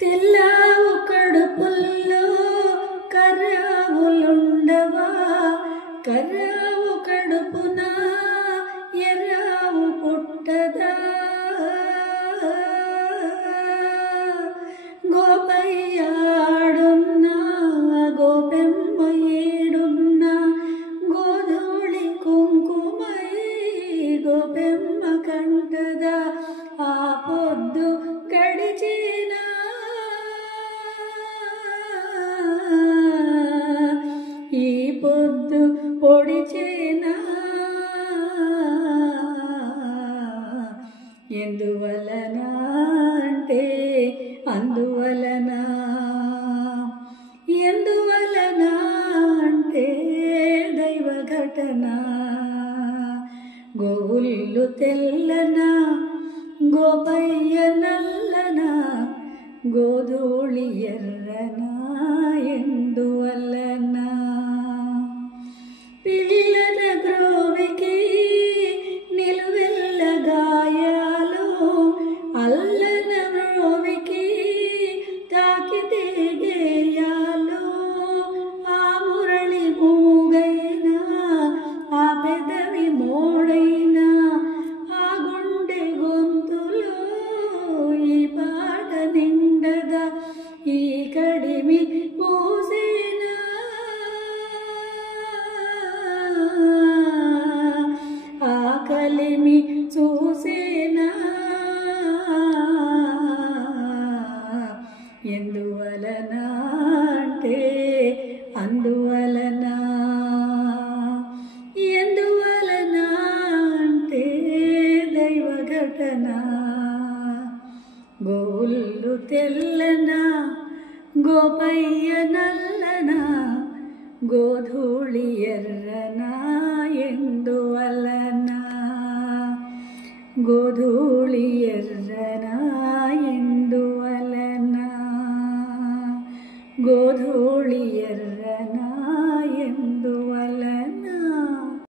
తెల్లావు కడుపుల్లో కర్రావులుండవా, కర్రావు కడుపున ఎర్రావు పుట్టదా. గోపయ్యాడున్నా గోపెమ్మ ఏడున్నా, గోధూళి కుంకుమై గోపెమ్మ కంటదా. ఆ పొద్దు గడిచేనా ఈ పొద్దు పొడిచేనా, ఎందువలన అంటే అందువలన, ఎందువలన అంటే దైవ ఘటన. గోవుళ్ళు తెల్లన గోపయ్య నల్లన, గోధూళి ఎర్రన ఎందువలన. పిల్లల గ్రోవికి నిలువెల్ల గాయాలు, అల్లన గ్రోవికి తాకితే గేయాలు. ఆ మురళి మూగైనా ఆ పెదవి మోడైనా, ఆ గుండె గొంతులో ఈ పాట నిండదా. ఈ కడిమి పూసేనా ఆ కలిమి చూసేనా, ఎందువలన అంటే అందువలన, ఎందువలన అంటే దైవ ఘటన. గోవుళ్ళు తెల్లన గోపయ్య నల్లన, గోధూళి ఎర్రన ఎందువలన, గోధూళి ఎర్రన ఎందువలన, గోధూళి ఎర్రన ఎందువలన.